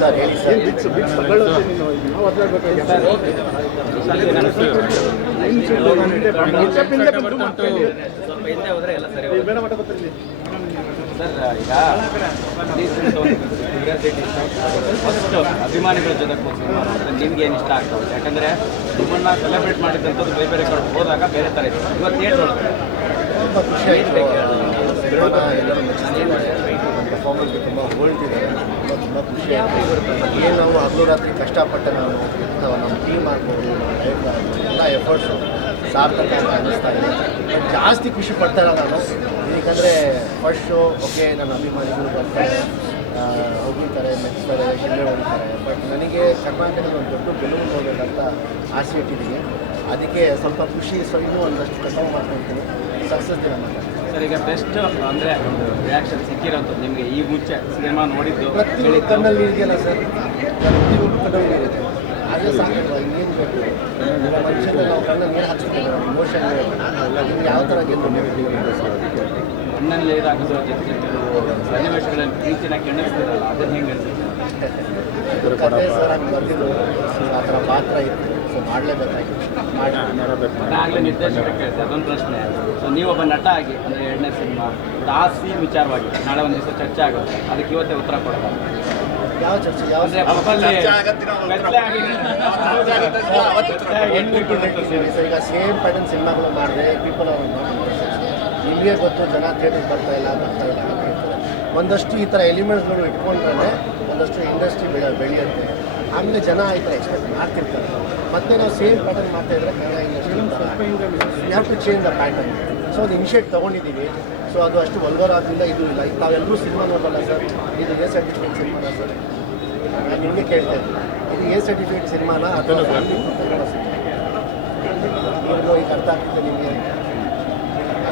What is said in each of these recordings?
Sir ಹೇಳಿ sir. First ಅಭಿಮಾನಿಗಳ ಜೊತೆ ನಿಮ್ಗೆ ಏನು ಇಷ್ಟ ಆಗ್ತದೆ? ಯಾಕಂದರೆ ನಿಮ್ಮನ್ನು ಸೆಲೆಬ್ರೇಟ್ ಮಾಡಿದಂಥದ್ದು ಬೇರೆ ಬೇರೆ ಕಡೆ ಹೋದಾಗ ಬೇರೆ ಥರ ಇತ್ತು. ಇವತ್ತು ಏನು ತುಂಬ ಖುಷಿ ಆಯಿತು. ಪರ್ಫಾರ್ಮೆನ್ಸ್ ತುಂಬ ಹೋಳ್ತಿದ್ದಾರೆ. ತುಂಬ ಖುಷಿ ಆಯಿತು. ಏನು ನಾವು ಹಗಲು ರಾತ್ರಿ ಕಷ್ಟಪಟ್ಟ ನಮ್ಮ ಟೀಮ್ ಆಗ್ಬೋದು, ನಮ್ಮ ಎಲ್ಲ ಎಫರ್ಟ್ಸು ಸಾರ್ಥಕ ಅಂತ ಅನ್ನಿಸ್ತಾ ಇದೆ. ಜಾಸ್ತಿ ಖುಷಿ ಪಡ್ತಾಯಿಲ್ಲ ನಾನು. ಏಕೆಂದರೆ ಫಸ್ಟ್ ಶೋ ಓಕೆ, ನನ್ನ ಅಭಿಮಾನಿಗಳು ಬರ್ತಾರೆ, ಹೋಗ್ತಾರೆ, ಮೆಚ್ತಾರೆ, ಶಿಲೆ ಹೊಡಿತಾರೆ. ಬಟ್ ನನಗೆ ಕರ್ನಾಟಕದ ಒಂದು ದೊಡ್ಡ ಗೆಲುವು ನೋಡಬೇಕಂತ ಆಸೆ ಇಟ್ಟಿದ್ದೀನಿ. ಅದಕ್ಕೆ ಸ್ವಲ್ಪ ಖುಷಿ, ಇನ್ನೂ ಒಂದಷ್ಟು ಕೆಲಸ ಮಾಡ್ಕೊಳ್ತೀನಿ. ಸಕ್ಸಸ್ ದಿನ ಸರ್. ಈಗ ಬೆಸ್ಟ್ ಅಂದರೆ ಒಂದು ರಿಯಾಕ್ಷನ್ ಸಿಕ್ಕಿರೋಂಥದ್ದು ನಿಮಗೆ ಈ ಮುಂಚೆ ಸಿನಿಮಾ ನೋಡಿದ್ದು? ಪ್ರತಿಯೊಂದು ಕಣ್ಣಲ್ಲಿ ಇದೆಯಲ್ಲ ಸರ್, ಪ್ರತಿಯೊಂದು ಕಣ್ಣಲ್ಲಿ ಇದೆ. ಅದೇ ಸಾಕು, ಇನ್ನೇನು ಬೇಕು? ಮನುಷ್ಯನ ನಾವು ಕಣ್ಣಲ್ಲಿ ನೀರು ಹಾಕ್ತಿದ್ದೀವಿ, ಇಮೋಷನ್ ಯಾವ ಥರ ಗೆದ್ದು ಕಣ್ಣಲ್ಲಿ ನೀರು ಹಾಕಿಸೋ ಜೊತೆ ಸನ್ನಿವೇಶಗಳಲ್ಲಿ ಪ್ರೀತಿನ ಕೆಣಿಸ್ತಿರಲ್ಲ, ಅದನ್ನು ಹೆಂಗೆ ಅನಿಸುತ್ತೆ? ಕತೆ ಸರ್ ಹಂಗೆ ಬರ್ತಿದ್ರು, ಆ ಥರ ಪಾತ್ರ ಇತ್ತು. ಸೊ ಮಾಡಲೇಬೇಕಾಗಿತ್ತು, ಆಗಲೇ ನಿರ್ದೇಶಕ ಕೇಳ್ತಾರೆ ಅದೊಂದು ಪ್ರಶ್ನೆ. ಸೊ ನೀವೊಬ್ಬ ನಟ ಆಗಿ ಅಂದರೆ 2ನೇ ಸಿನಿಮಾ ದಾಸಿ ವಿಚಾರವಾಗಿ ನಾಳೆ ಒಂದು ದಿವಸ ಚರ್ಚೆ ಆಗುತ್ತೆ, ಅದಕ್ಕೆ ಇವತ್ತೇ ಉತ್ತರ ಕೊಡೋದು. ಯಾವ ಚರ್ಚೆ? ಯಾವ ಸರ್ ಈಗ ಸೇಮ್ ಪ್ಯಾಟರ್ನ್ ಸಿನಿಮಾಗಳು ಮಾಡಿದ್ರೆ ಪೀಪಲ್ ನಿಮಗೆ ಗೊತ್ತು, ಜನ ಥಿಯೇಟರ್ ಬರ್ತಾ ಇಲ್ಲ ಅಂತ ಹೇಳ್ತಾರೆ. ಒಂದಷ್ಟು ಈ ಥರ ಎಲಿಮೆಂಟ್ಸ್ಗಳು ಇಟ್ಕೊಂಡ್ರೆ ಒಂದಷ್ಟು ಇಂಡಸ್ಟ್ರಿ ಬೆಳೆಯುತ್ತೆ. ಆಮೇಲೆ ಜನ ಈ ಥರ ಎಕ್ಸ್ಪೆಕ್ಟ್ ಮಾಡ್ತಿರ್ತಾರೆ. ಮತ್ತೆ ನಾವು ಸೇಮ್ ಪ್ಯಾಟರ್ನ್ ಮಾಡ್ತಾಯಿದ್ರೆ Kannada industry have to change the pattern. So ಅದು ಇನಿಷಿಯೇಟ್ ತೊಗೊಂಡಿದ್ದೀವಿ. ಸೊ ಅದು ಅಷ್ಟು ವಲ್ಗರ್ ಆಗಲಿಲ್ಲ, ಇದು ಇಲ್ಲ. ತಾವೆಲ್ಲರೂ ಸಿನಿಮಾ ನೋಡಲ್ಲ ಸರ್, ಇದು ಎ ಸರ್ಟಿಫಿಕೇಟ್ ಸಿನಿಮಾನ ಸರ್? ನಾನು ನಿಮಗೆ ಕೇಳ್ತಾ ಇದ್ದೀನಿ, ಇದು ಎ ಸರ್ಟಿಫಿಕೇಟ್ ಸಿನಿಮಾನ ಅಥವಾ ಕನ್ನಡ ಸಿನಿಮಾ? ಈಗ ಅರ್ಥ ಆಗ್ತಿದೆ ನಿಮಗೆ?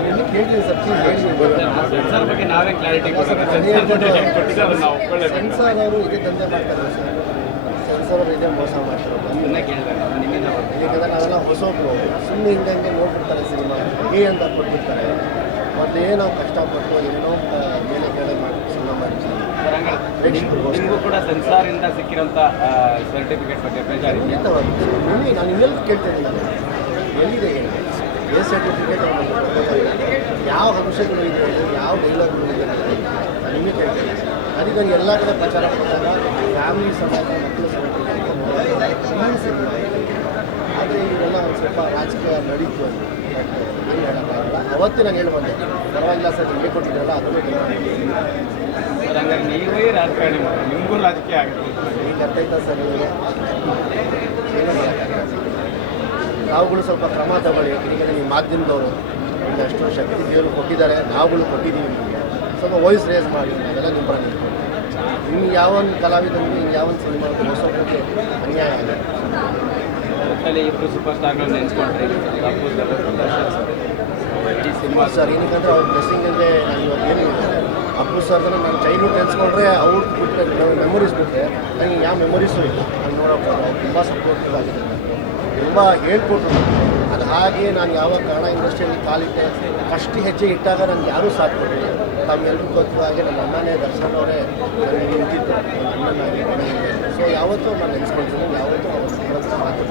ನಾನು ಕೇಳ್ತೀನಿ ಸರ್, ಸೆನ್ಸಾರ್ ಬಗ್ಗೆ ನಾವೇ ಕ್ಲಾರಿಟಿ ಸೆನ್ಸಾರ್ ಅವರು ಇದೇ ದಂಧೆ ಮಾಡ್ತಾರೆ ಸರ್. ಸೆನ್ಸಾರ್ ಅವರು ಇದೇ ಮೋಸ ಮಾಡ್ತಾರೆ. ಯಾಕಂದರೆ ನಾವೆಲ್ಲ ಹೊಸೊಬ್ರು ಸುಮ್ಮನೆ ಹಿಂಗೆ ನೋಡ್ಬಿಡ್ತಾರೆ ಸಿನಿಮಾ ಹೇ ಅಂತ ಕೊಟ್ಬಿಡ್ತಾರೆ. ಮತ್ತು ನಾವು ಕಷ್ಟಪಟ್ಟು ಏನೋ ಮೇಲೆ ಕೆಳಗೆ ಮಾಡಿ ಸಿನಿಮಾ ಮಾಡ್ತೀವಿ. ನಿಮಗೂ ಕೂಡ ಸೆನ್ಸಾರಿಂದ ಸಿಕ್ಕಿರೋಂಥ ಸರ್ಟಿಫಿಕೇಟ್ ಬಗ್ಗೆ ಬೇಜಾರು ಎಂತ ನಿಮಗೆ ನಾನು ಇನ್ನೆಲ್ಲ ಕೇಳ್ತೇನೆ, ಎಲ್ಲಿದೆ ಎ ಸರ್ಟಿಫಿಕೇಟ್ ಯಾವ ಅಂಶಗಳು ಇದೆ, ಯಾವ ಡೈಲಾಗ್ಗಳು ಇದೆ ನಾನು ನಿಮಗೆ ಕೇಳ್ತೇನೆ. ಅದಕ್ಕೆ ನಾನು ಎಲ್ಲ ಕಡೆ ಪ್ರಚಾರ ಮಾಡಿದಾಗ ಫ್ಯಾಮಿಲಿ ಸಮೇತ ಮಕ್ಕಳು ಸಮೇತ ಆದರೆ ಇವರೆಲ್ಲ ಒಂದು ಸ್ವಲ್ಪ ರಾಜಕೀಯ ನಡೀತು ಅಂತ ಏನು ಹೇಳೋಕ್ಕಾಗಲ್ಲ. ಅವತ್ತೇ ನಾನು ಹೇಳಿ ಬಂದೆ, ಪರವಾಗಿಲ್ಲ ಸರ್, ನಿಮಗೆ ಕೊಟ್ಟಿದ್ರಲ್ಲ ಅದನ್ನು ಹಂಗಾರೆ ನೀವೇ ರಾಜಕಾರಣಿ ಮಾಡಿ ನಿಮಗೂ ರಾಜಕೀಯ ಆಗುತ್ತೆ. ಈಗ ಅರ್ಥ ಆಯ್ತಾ ಸರ್ ನಿಮಗೆ? ಏನೂ ಮಾಡೋಕ್ಕಾಗಲ್ಲ. ನಾವುಗಳು ಸ್ವಲ್ಪ ಕ್ರಮ ತಗೊಳ್ಳಿ. ಯಾಕೆಂದರೆ ನಿಮ್ಮ ಮಾಧ್ಯಮದವರು ಒಂದಷ್ಟು ಶಕ್ತಿ ದೇವರು ಕೊಟ್ಟಿದ್ದಾರೆ, ನಾವುಗಳು ಕೊಟ್ಟಿದ್ದೀವಿ. ನಿಮಗೆ ಸ್ವಲ್ಪ ವಾಯ್ಸ್ ರೇಸ್ ಮಾಡಿ, ಅದೆಲ್ಲ ನಿಮ್ಮ ಪರ ನಿಂತ್ಕೊಂಡು. ಇನ್ನು ಯಾವೊಂದು ಕಲಾವಿದನಿಗೆ ಇನ್ನು ಯಾವೊಂದು ಸಿನಿಮಾ ಹೊಸಕ್ಕೆ ಅನ್ಯಾಯ ಆಗಿದೆ. ಒಟ್ಟಲ್ಲಿ ಇಬ್ಬರು ಸೂಪರ್ ಸ್ಟಾರ್ಗಳು ನೆನೆಸ್ಕೊಂಡ್ರೆ ಈ ಸಿನಿಮಾ ಸರ್ ಏನಕ್ಕಂದರೆ ಅವ್ರ ಬ್ಲೆಸ್ಸಿಂಗಲ್ಲೇ ನಾನು ಇವತ್ತು ಏನು ಅಪ್ಪು ಸರ್ನ ನಾನು ಚೈಲ್ಡ್ಹುಡ್ ನೆನೆಸ್ಕೊಂಡ್ರೆ ಅವ್ರು ಬಿಟ್ಟರೆ ಮೆಮೊರೀಸ್ ಬಿಟ್ಟರೆ ನನಗೆ ಯಾವ ಮೆಮೊರೀಸು ಇಲ್ಲ. ನಾನು ನೋಡೋಕೆ ಅವ್ರು ತುಂಬ ಸಪೋರ್ಟಿವ್ ಆಗಿದೆ, ತುಂಬ ಹೇಳ್ಕೊಟ್ರು. ಅದು ಹಾಗೆ ನಾನು ಯಾವಾಗ ಕನ್ನಡ ಇಂಡಸ್ಟ್ರಿಯಲ್ಲಿ ಕಾಲಿಟ್ಟೆ, ಫಸ್ಟ್ ಹೆಜ್ಜೆ ಇಟ್ಟಾಗ ನನಗೆ ಯಾರೂ ಸಾಥ್ ಕೊಟ್ಟಿಲ್ಲ. ತಮ್ಮೆಲ್ಲರೂ ಗೊತ್ತು ಹಾಗೆ ನಮ್ಮ ಅಣ್ಣನೇ ದರ್ಶನ್ ಅವರೇ ನನಗೆ ನಿಂತಿದ್ದು, ನನ್ನ ಅಣ್ಣನಾಗಿ. ಸೊ ಯಾವತ್ತೂ ನಾನು ನೆನೆಸ್ಕೊಳ್ತೀನಿ, ಯಾವತ್ತೂ ಅವ್ರ ಮಾತು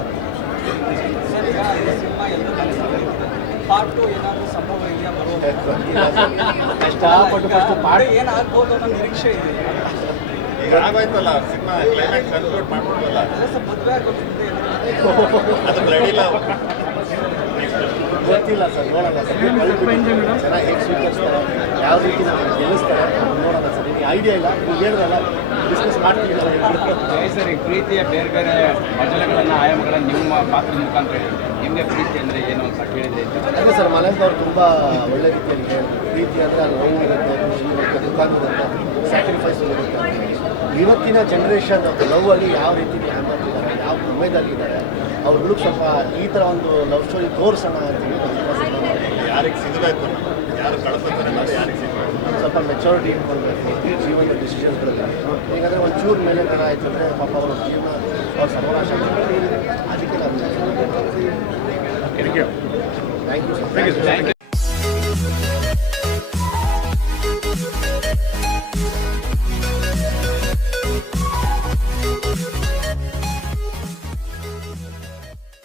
ಕಷ್ಟಪಟ್ಟು ಫಸ್ಟ್ ಪಾಠ ಏನಾಗ್ಬೋದು ಅನ್ನೋ ನಿರೀಕ್ಷೆ ಇದೆ. ಈಗ ಆಗೋಯ್ತಲ್ಲ ಸಿನಿಮಾ ಕ್ಲೈಮ್ಯಾಕ್ಸ್ ಕನ್ಕ್ಲೂಡ್ ಮಾಡ್ಬೋದಲ್ಲ, ಮದುವೆ ಆಗೋದಿದೆ ಅದು ರೆಡಿಲ್ಲ, ಗೊತ್ತಿಲ್ಲ ಸರ್, ನೋಡೋಣ ಸರ್. ಜನ ಹೇಗೆ ಸ್ವೀಕರಿಸ್ತಾರೆ, ಯಾವ ರೀತಿ ನಾವು ಗೆಲ್ಲಿಸ್ತಾರೆ ನೋಡೋಣ ಸರ್. ನಿಮಗೆ ಐಡಿಯಾ ಇಲ್ಲ, ನೀವು ಹೇಳಿದ್ರಲ್ಲ ಡಿಸ್ಕಸ್ ಮಾಡ್ತೀವಿ. ಸರ್ ಈ ಪ್ರೀತಿಯ ಬೇರೆ ಬೇರೆ ಮಜಲುಗಳನ್ನು ಆಯಾಮಗಳನ್ನು ನಿಮ್ಮ ಪಾತ್ರದ ಮುಖಾಂತರ ಹೇಳಿದೆ. ನಿಮಗೆ ಪ್ರೀತಿ ಅಂದರೆ ಏನು ಅಂತ ಕೇಳಿದರೆ ಅದೇ ಸರ್, ಮಲಂಕ ಅವರು ತುಂಬ ಒಳ್ಳೆ ರೀತಿಯಲ್ಲಿ ಹೇಳಿದ್ರು. ಪ್ರೀತಿ ಅಂದರೆ ಅಲ್ಲಿ ನೋವು ಇರುತ್ತೆ, ಖುಷಿ ಇರುತ್ತೆ, ದುಃಖ ಇರುತ್ತೆ, ಸ್ಯಾಕ್ರಿಫೈಸ್ ಇರುತ್ತೆ. ಇವತ್ತಿನ ಜನ್ರೇಷನ್ ಲವ್ವಲ್ಲಿ ಯಾವ ರೀತಿ ಮಾಡ್ತಿದ್ದಾರೆ, ಯಾವ ಸಮಯದಲ್ಲಿದ್ದಾರೆ, ಅವ್ರಿಗೂ ಸ್ವಲ್ಪ ಈ ಥರ ಒಂದು ಲವ್ ಸ್ಟೋರಿ ತೋರಿಸೋಣ ಅಂತೀವಿ. ಯಾರಿಗೆ ಸಿಗಬೇಕು, ಯಾರು ಕಳ್ಕೊತಾರೆ ಅನ್ನೋದು ಯಾರಿಗೆ ಸಿಗಬೇಕು, ಸ್ವಲ್ಪ ಮೆಚೂರಿಟಿ ಇಟ್ಕೊಳ್ಬೇಕು ಈ ಜೀವನದ ಡಿಸಿಷನ್ಸ್ಗಳಲ್ಲಿ. ಹೇಗಂದರೆ ಒಂಚೂರು ಮೇಲೆ ಕಡೆ ಆಯಿತು ಅಂದರೆ ಪಾಪ ಅವರ ಜೀವನ ಅವ್ರ ಸರ್ವನಾಶ ಅದಕ್ಕೆ ನಾನು ಥ್ಯಾಂಕ್ ಯು ಸರ್.